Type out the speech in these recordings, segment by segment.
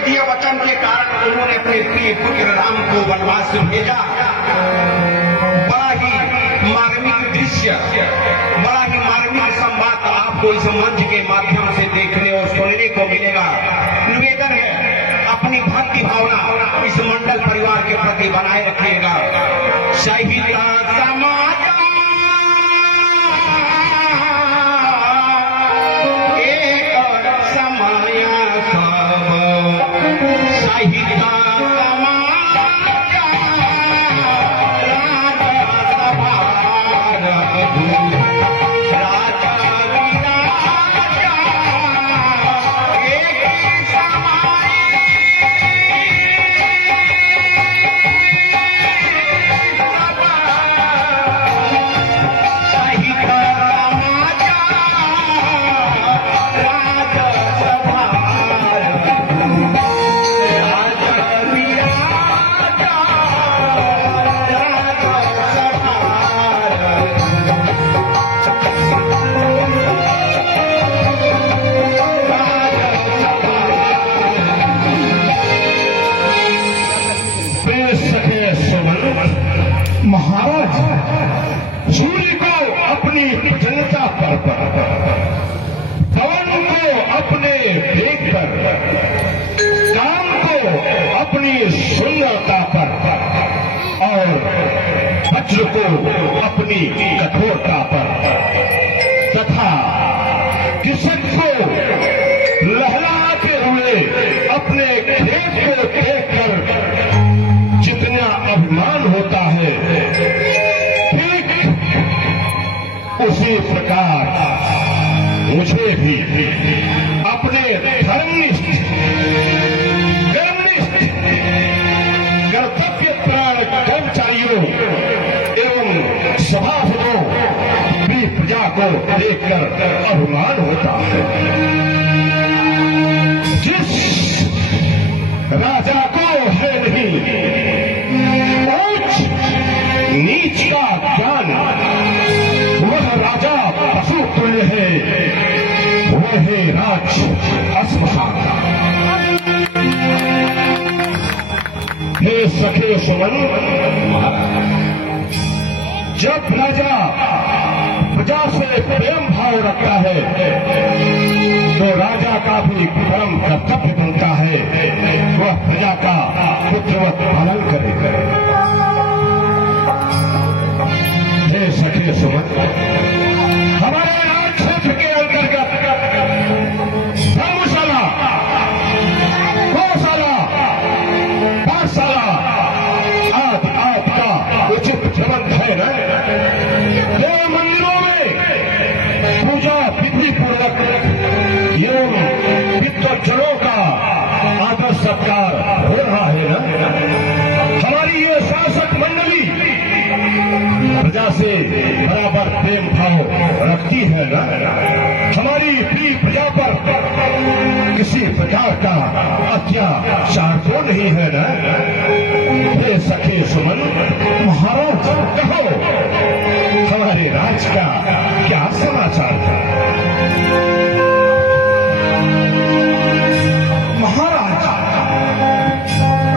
दिए वचन के कारण उन्होंने अपने प्रिय पुत्र राम को वनवास में भेजा। बड़ा ही मार्मिक दृश्य, बड़ा ही मार्मिक संवाद आपको इस मंच के माध्यम से देखने और सुनने को मिलेगा। निवेदन है अपनी भक्ति भावना इस मंडल परिवार के प्रति बनाए रखिएगा। सहिता समाज महाराज सूर्य को अपनी प्रसन्नता पर, पवन को अपने वेग पर, काम को अपनी सुंदरता पर और वज्र को अपनी कठोरता पर तथा किशन को लहलाते हुए अपने खेत को देखकर जितना अभिमान होता है, ठीक उसी प्रकार मुझे भी अपने धर्मनिष्ठ, कर्मनिष्ठ, कर्तव्यपरायण कर्मचारियों एवं सभासदों भी प्रजा को देखकर अभिमान होता है। जिस राजा को है नहीं नीच का ज्ञान, वह राजा पशु तुल्य है, वह है राज अस्मशान। हे सखे सुमन, जब राजा प्रजा से प्रेम भाव रखता है तो राजा का भी परम कर्तव्य बनता है वह प्रजा का पुत्रवत पालन करे। हे सखे सुमन, हमारे राज क्षेत्र के अंतर्गत धर्मशाला, गौशाला, पाठशाला आदि आपका उचित प्रबंध है न? देव मंदिरों में पूजा विधि पूर्वक एवं विद्वज्जनों का आदर सत्कार हो रहा है न? हमारी ये शासक मंडली प्रजा से बराबर प्रेम भाव रखती है न? हमारी प्रिय प्रजा पर किसी प्रकार का अत्याचार तो नहीं है न? हे सखे सुमन, महाराज कहो हमारे राज का क्या समाचार है? महाराज,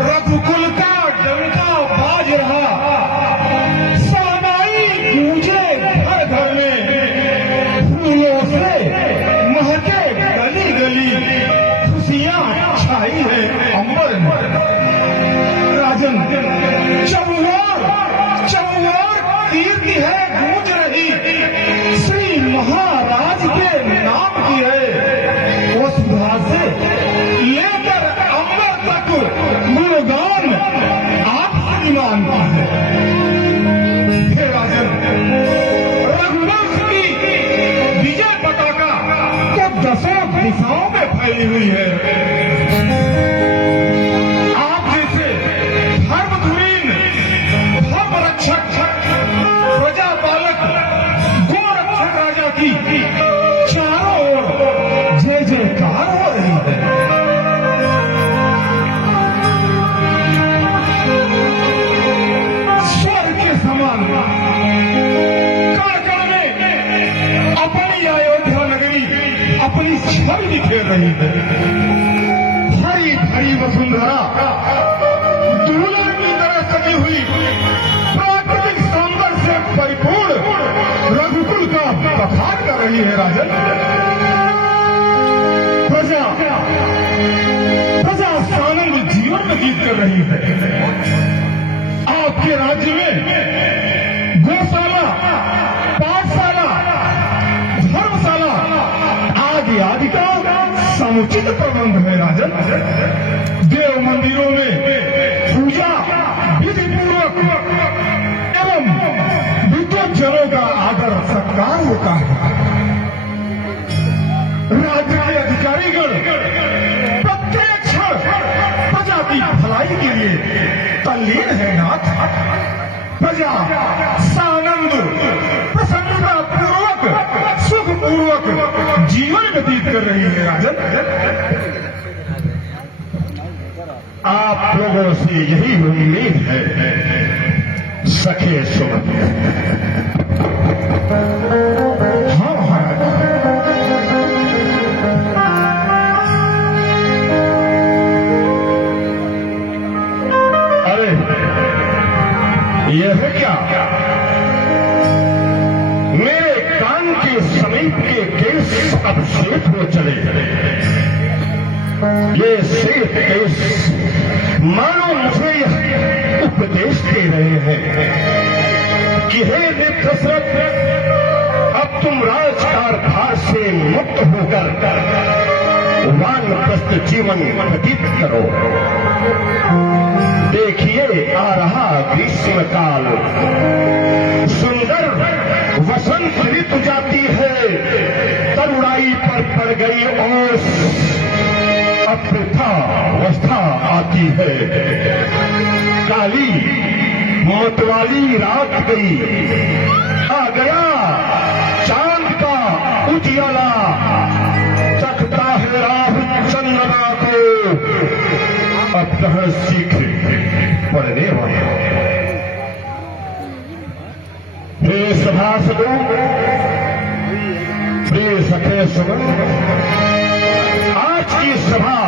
रघुकुल का डंका बाज रहा, सहनाई गूंजे घर घर में, फूलों से महके गली गली, खुशियां छाई है अंबर में। राजन, चमोर कीर्ति है गूंज रही, श्री महाराज के नाम की है। वसुधा से लेकर अंबर तक गुणगान आप श्रीमान का है। हे राजन, रघुवंश की विजय पताका तो दसों दिशाओं में फैली हुई है। आप जैसे धर्मधुरीन, धर्म रक्षक, प्रजा पालक, गोरक्षक राजा की चारों ओर जय जयकार हो रही है। स्वर्ग के समान कण कण में अपनी अयोध्या नगरी अपनी छवि बिखेर रही है। हरी भरी हरी वसुंधरा दुल्हन की तरह सजी हुई प्राकृतिक सौंदर्य से परिपूर्ण रघुकुल का बखान कर रही है राजन। प्रजा प्रजा सानंद जीवन व्यतीत कर रही है। आपके राज्य में गौशाला, पाठशाला, धर्मशाला आदि आदि का समुचित प्रबंध है राजन। देव मंदिरों में पूजा विधि पूर्वक एवं विद्वज्जनों का आदर सत्कार होता है। राज्य के अधिकारीगण प्रत्येक क्षण प्रजा की भलाई के लिए तल्लीन है नाथ। प्रजा सानंद प्रसन्नता पूर्वक सुख पूर्वक जीवन व्यतीत कर रही है राजन। आप लोगों से यही उम्मीद है सखे सुमन। हाँ महाराज। अरे यह है क्या? मेरे कान के समीप के केस अब श्वेत हो चले। ये श्वेत केस मानो मुझे उपदेश दे रहे हैं कि हे दशरथ, अब तुम राजकारभार से मुक्त होकर वानप्रस्थ जीवन व्यतीत करो। देखिए आ रहा ग्रीष्म काल, सुंदर वसंत ऋतु जाती है, तरुणाई पर पड़ गई और अप्रथा अवस्था आती है। काली मतवाली रात गई, आ गया चांद का उजियाला, तकता है राह चंद्रमा को, अब तह सीख पड़ने वाला। प्रिय सभासदों, प्रिय सखे सुमन, आज की सभा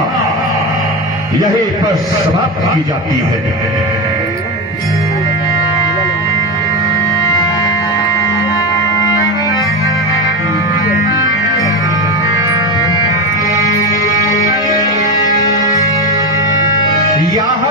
यहीं पर समाप्त की जाती है। यह